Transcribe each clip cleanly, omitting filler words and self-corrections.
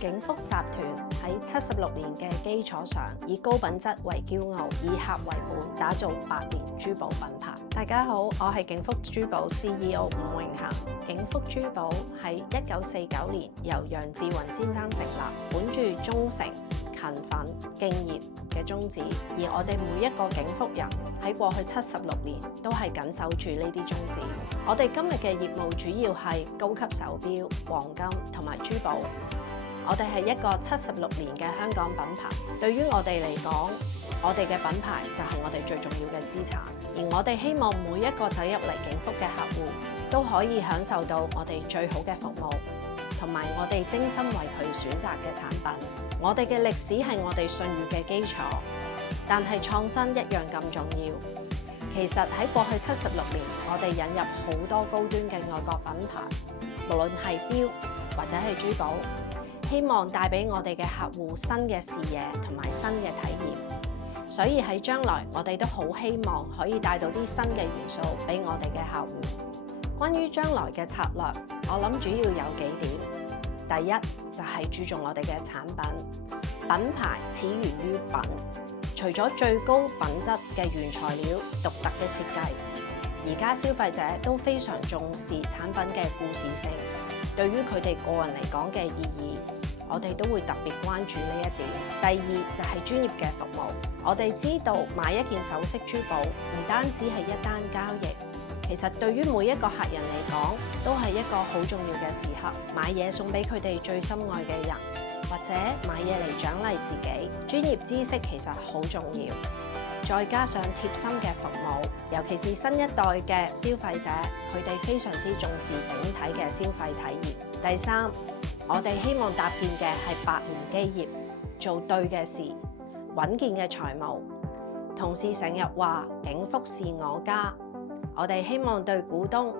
景福集團喺76年嘅基礎上，以高品質為驕傲，以客為本，打造百年珠寶品牌。大家好，我係景福珠寶 CEO 伍永嫻。景福珠寶喺1949年由楊志雲先生成立，本住忠誠、勤奮、敬業嘅宗旨，而我哋每一個景福人喺過去76年都係緊守住呢啲宗旨。我哋今日嘅業務主要係高級手錶、黃金同埋珠寶。我哋係一個76年嘅香港品牌，對於我哋嚟講，我哋嘅品牌就係我哋最重要嘅資產。而我哋希望每一個走入嚟景福嘅客戶都可以享受到我哋最好嘅服務，同埋我哋精心為佢選擇嘅產品。我哋嘅歷史係我哋信譽嘅基礎，但係創新一樣咁重要。其實喺過去76年，我哋引入好多高端嘅外國品牌，無論係錶或者係珠寶，希望帶俾我哋嘅客戶新嘅視野同埋新嘅體驗。所以喺將來，我哋都好希望可以帶到啲新嘅元素俾我哋嘅客戶。關於將來嘅策略，我諗主要有幾點。第一就係注重我哋嘅產品，品牌始源於品。除咗最高品質嘅原材料、獨特嘅設計，而家消費者都非常重視產品嘅故事性，對於佢哋個人嚟講嘅意義，我哋都會特別關注呢一點。第二就係專業嘅服務，我哋知道買一件首飾珠寶唔單止係一單交易，其實對於每一個客人嚟講，都係一個好重要嘅時刻，買嘢送俾佢哋最心愛嘅人。或者買嘢嚟獎勵自己，專業知識其實好重要，再加上貼心嘅服務，尤其是新一代嘅消費者，佢哋非常之重視整體嘅消費體驗。第三，我哋希望搭建嘅係百年基業，做對嘅事，穩健嘅財務。同事成日話景福是我家，我哋希望對股東、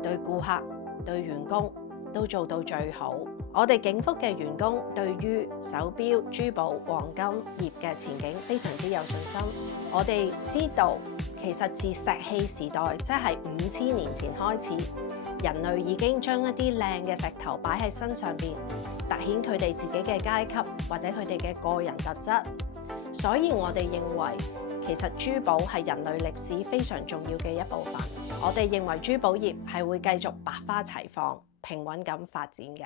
對顧客、對員工都做到最好。我哋景福嘅員工對於手錶、珠寶、黃金業嘅前景非常之有信心。我哋知道，其實自石器時代，即係5000年前開始，人類已經將一啲靚嘅石頭擺喺身上邊，凸顯佢哋自己嘅階級或者佢哋嘅個人特質。所以我哋認為，其實珠寶係人類歷史非常重要嘅一部分。我哋認為珠寶業係會繼續百花齊放、平穩咁發展嘅。